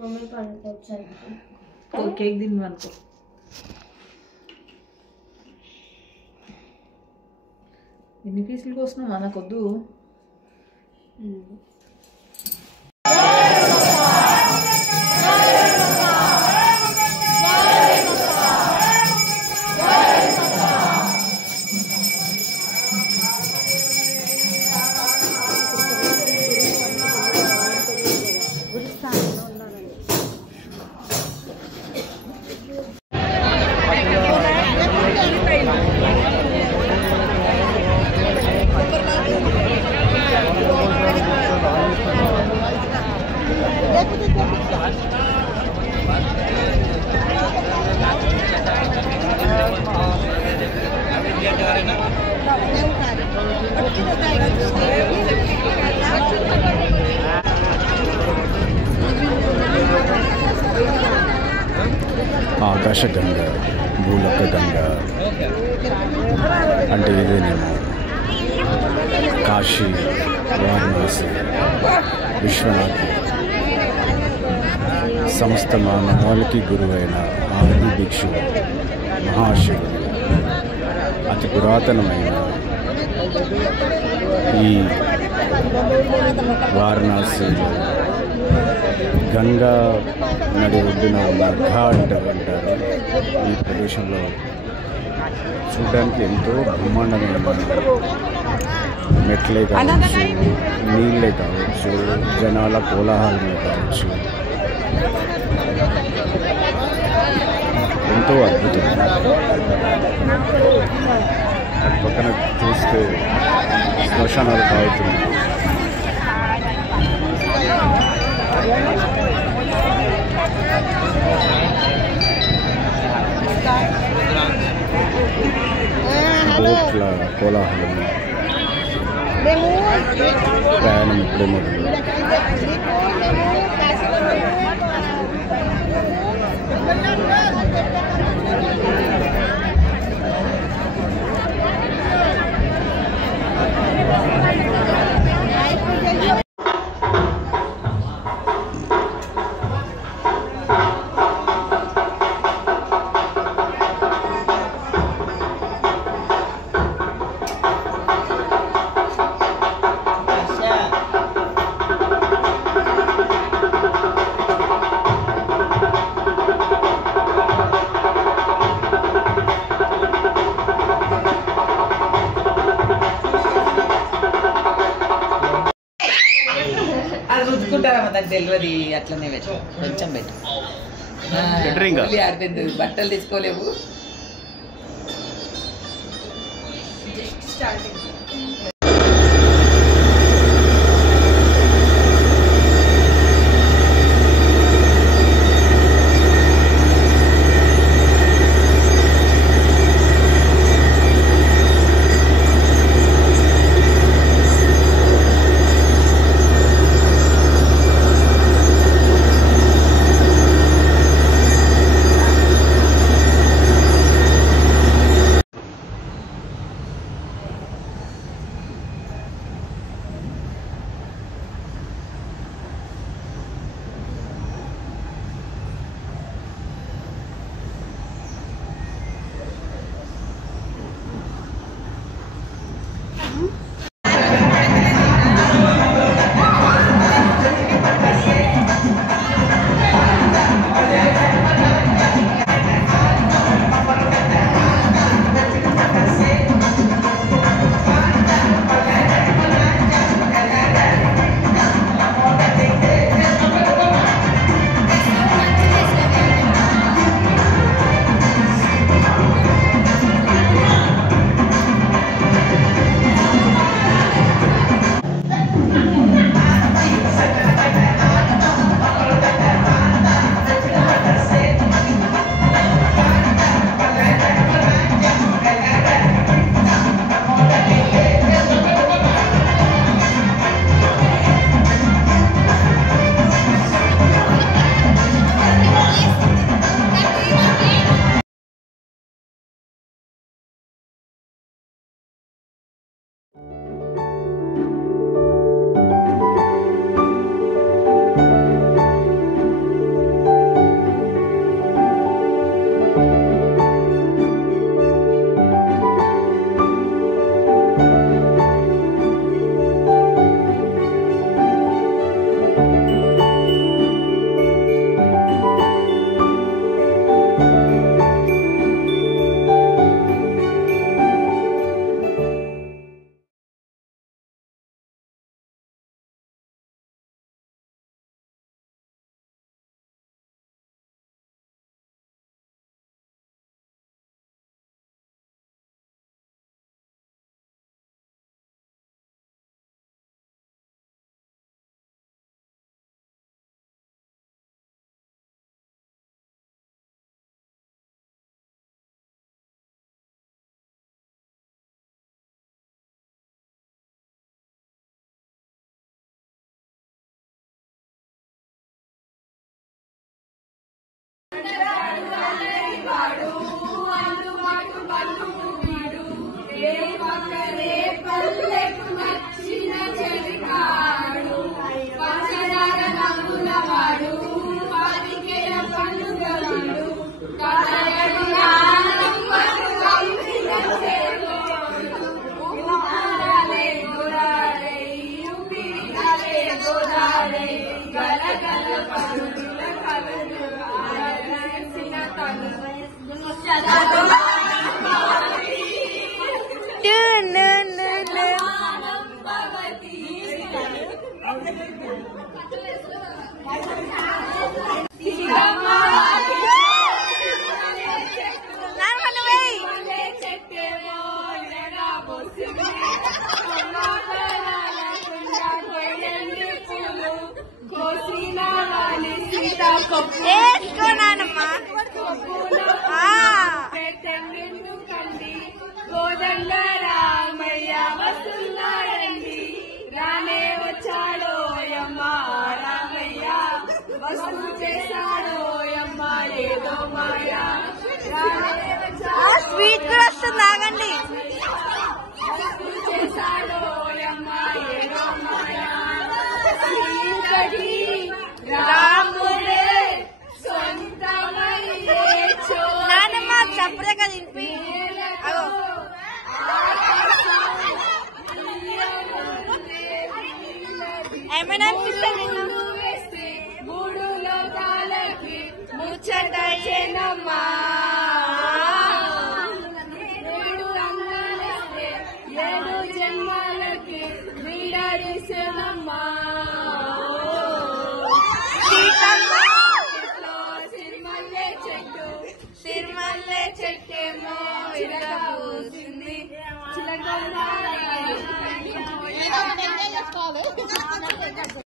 Mummy పండుకొచ్చాను cake తిను అనుకో. ఎన్ని పీసులు కోసినావు మనకొద్దు. ఆకాశగంగ, భూలోక గంగ అంటే ఇదేనేమో. కాశీ, వారణాసి, విశ్వనాథ్, సమస్త మానవాళికి గురువైన ఆది భిక్షువు మహాశివుడు అతి పురాతనమైన ఈ వారణాసిలో గంగా నది ఒడ్డున ఉన్న ఘాట్ అంటారు. ఈ ప్రదేశంలో చూడడానికి ఎంతో బ్రహ్మాండమైన మెట్లే కావచ్చు, నీళ్ళే కావచ్చు, జనాల కోలాహలమే కావచ్చు, ఎంతో అద్భుతం. అటు పక్కన చూస్తే శ్మశానాలు కావుతున్నాయి. బోట్ల కోలాహలం, ప్రయాణం ఇప్పుడే మొదలు. నాకు తెలియదు, అట్లనే పెట్టు, కొంచెం పెట్టు. ఆడిపోయింది, బట్టలు తీసుకోలేవు. కోదండ రామయ్య వస్తున్నాడండి రానే వచ్చాడో యమ్మ రామయ్య వస్తు చేశాడో యమ్మ ఏదో మాయా స్వీట్ కూడా వస్తుంది ఆగండి వస్తు చేశాడో యమ్మ ఏదో మాయా రాముడే సొంతమయ్యే నానమ్మ చప్పుడే కదా ఇంపి ఏమైనా అనిపిస్తుంది మూడు లోకాలకి ముచ్చటయ్యేనమ్మా ఏడు రంగాలకి 7 జన్మాలకి వీడరిసేనమ్మా